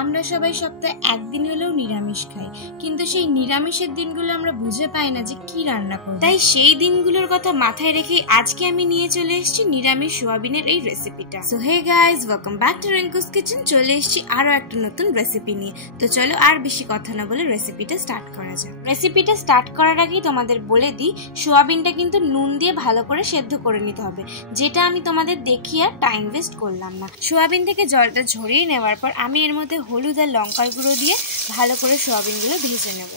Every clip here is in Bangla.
আমরা সবাই সপ্তাহে একদিন হলেও নিরামিষ খাই, কিন্তু সেই নিরামিষের দিনগুলো আমরা বুঝে পাই না যে কি রান্না করব। তাই সেই দিনগুলোর কথা মাথায় রেখে আজকে আমি নিয়ে চলে এসেছি নিরামিষ সোয়াবিনের এই রেসিপিটা। So hey guys, welcome back to Rinku's kitchen. চলে এসেছি আরো একটা নতুন রেসিপি নিয়ে। তো চলো আর বেশি কথা না বলে রেসিপিটা স্টার্ট করা যাক। রেসিপিটা স্টার্ট করার আগেই তোমাদের বলে দিই, সোয়াবিনটা কিন্তু নুন দিয়ে ভালো করে সেদ্ধ করে নিতে হবে, যেটা আমি তোমাদের দেখিয়ে আর টাইম ওয়েস্ট করলাম না। সোয়াবিন থেকে জলটা ঝরিয়ে নেওয়ার পর আমি এর মধ্যে হলুদ আর লঙ্কার গুঁড়ো দিয়ে ভালো করে সোয়াবিনগুলো ভেজে নেব।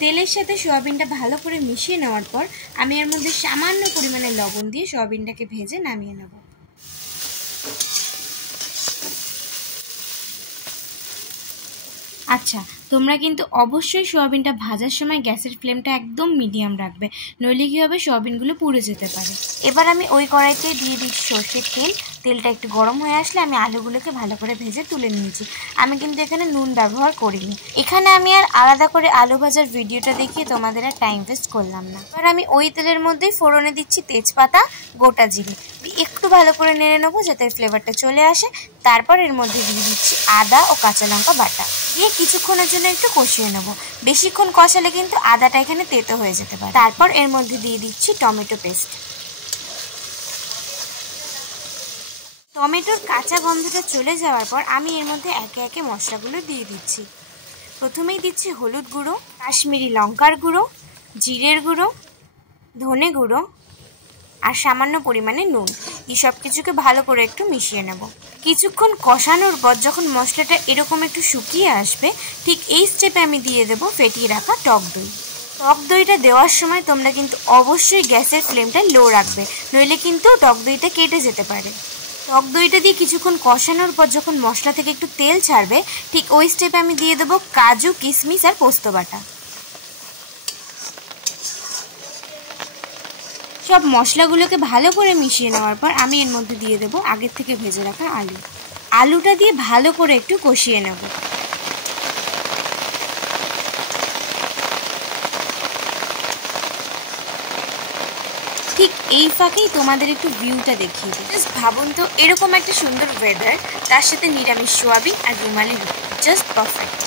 তেলের সাথে সোয়াবিনটা ভালো করে মিশিয়ে নেওয়ার পর আমি এর মধ্যে সামান্য পরিমাণে লবণ দিয়ে সোয়াবিনটাকে ভেজে নামিয়ে নেব। আচ্ছা, তোমরা কিন্তু অবশ্যই সোয়াবিনটা ভাজার সময় গ্যাসের ফ্লেমটা একদম মিডিয়াম রাখবে, নইলে কী হবে সোয়াবিনগুলো পুড়ে যেতে পারে। এবার আমি ওই কড়াইতে দিয়ে দিচ্ছি সর্ষের তেল। তেলটা একটু গরম হয়ে আসলে আমি আলুগুলোকে ভালো করে ভেজে তুলে নিয়েছি। আমি কিন্তু এখানে নুন ব্যবহার করিনি। এখানে আমি আর আলাদা করে আলু ভাজার ভিডিওটা দেখিয়ে তোমাদের আর টাইম ওয়েস্ট করলাম না। এবার আমি ওই তেলের মধ্যেই ফোড়নে দিচ্ছি তেজপাতা, গোটা জিরে। একটু ভালো করে নেড়ে নেবো যাতে ফ্লেভারটা চলে আসে। তারপর এর মধ্যে দিয়ে দিচ্ছি আদা ও কাঁচা লঙ্কা বাটা, দিয়ে কিছুক্ষণের জন্য একটু কষিয়ে নেবো। বেশিক্ষণ কষালে কিন্তু আদাটা এখানে তেতো হয়ে যেতে পারে। তারপর এর মধ্যে দিয়ে দিচ্ছি টমেটো পেস্ট। টমেটোর কাঁচা গন্ধটা চলে যাওয়ার পর আমি এর মধ্যে একে একে মশলাগুলো দিয়ে দিচ্ছি। প্রথমেই দিচ্ছি হলুদ গুঁড়ো, কাশ্মীরি লঙ্কার গুঁড়ো, জিরের গুঁড়ো, ধনে গুঁড়ো আর সামান্য পরিমাণে নুন। এই সব কিছুকে ভালো করে একটু মিশিয়ে নেব। কিছুক্ষণ কষানোর পর যখন মশলাটা এরকম একটু শুকিয়ে আসবে, ঠিক এই স্টেপে আমি দিয়ে দেব ফেটিয়ে রাখা টক দই। টক দইটা দেওয়ার সময় তোমরা কিন্তু অবশ্যই গ্যাসের ফ্লেমটা লো রাখবে, নইলে কিন্তু টক দইটা কেটে যেতে পারে। টক দইটা দিয়ে কিছুক্ষণ কষানোর পর যখন মশলা থেকে একটু তেল ছাড়বে, ঠিক ওই স্টেপে আমি দিয়ে দেবো কাজু, কিশমিশ আর পোস্ত বাটা। সব মশলাগুলোকে ভালো করে মিশিয়ে নেওয়ার পর আমি এর মধ্যে দিয়ে দেবো আগের থেকে ভেজে রাখা আলু। আলুটা দিয়ে ভালো করে একটু কষিয়ে নেব। ঠিক এই ফাঁকেই তোমাদের একটু ভিউটা দেখিয়ে দিই। জাস্ট ভাবুন তো, এরকম একটা সুন্দর ওয়েদার, তার সাথে নিরামিষ সোয়াবিন আর রুমালি রুটি, জাস্ট পারফেক্ট।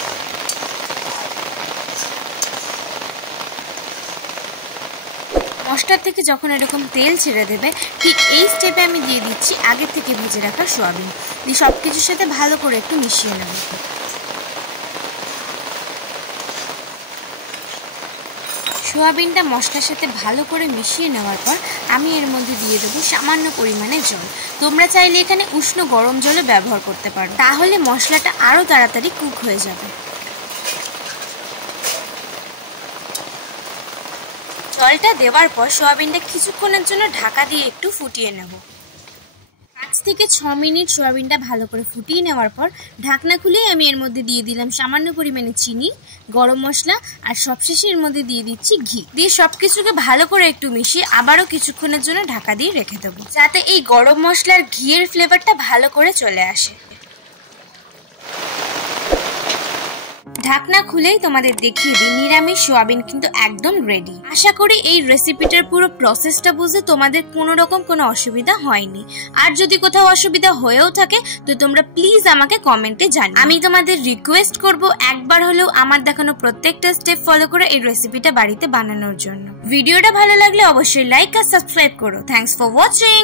মশলার থেকে যখন এরকম তেল ছেড়ে দেবে, ঠিক এই স্টেপে আমি দিয়ে দিচ্ছি আগের থেকে ভেজে রাখা সোয়াবিন। দিয়ে সব কিছুর সাথে ভালো করে একটু মিশিয়ে নেব। সোয়াবিনটা মশলার সাথে ভালো করে মিশিয়ে নেওয়ার পর আমি এর মধ্যে দিয়ে দেবো সামান্য পরিমাণে জল। তোমরা চাইলে এখানে উষ্ণ গরম জলও ব্যবহার করতে পারো, তাহলে মশলাটা আরও তাড়াতাড়ি কুক হয়ে যাবে। জলটা দেওয়ার পর সোয়াবিনটা কিছুক্ষণের জন্য ঢাকা দিয়ে একটু ফুটিয়ে নেব। 5 থেকে 6 মিনিট সোয়াবিনটা ভালো করে ফুটিয়ে নেওয়ার পর ঢাকনা খুলে আমি এর মধ্যে দিয়ে দিলাম সামান্য পরিমাণে চিনি, গরম মশলা আর সবশেষে এর মধ্যে দিয়ে দিচ্ছি ঘি। দিয়ে সবকিছুকে ভালো করে একটু মিশিয়ে আবারও কিছুক্ষণের জন্য ঢাকা দিয়ে রেখে দেবো, যাতে এই গরম মশলার ঘিয়ের ফ্লেভারটা ভালো করে চলে আসে। ঢাকনা খুলেই তোমাদের দেখিয়ে দিই, নিরামিষ সোয়াবিন কিন্তু একদম রেডি। আশা করি এই রেসিপিটার পুরো প্রসেসটা বুঝে তোমাদের কোনো রকম কোনো অসুবিধা হয়নি। আর যদি কোথাও অসুবিধা হয়েও থাকে তো তোমরা প্লিজ আমাকে কমেন্টে জানাও। আমি তোমাদের রিকোয়েস্ট করব একবার হলেও আমার দেখানো প্রত্যেকটা স্টেপ ফলো করে এই রেসিপিটা বাড়িতে বানানোর জন্য। ভিডিওটা ভালো লাগলে অবশ্যই লাইক আর সাবস্ক্রাইব করো। Thanks for watching.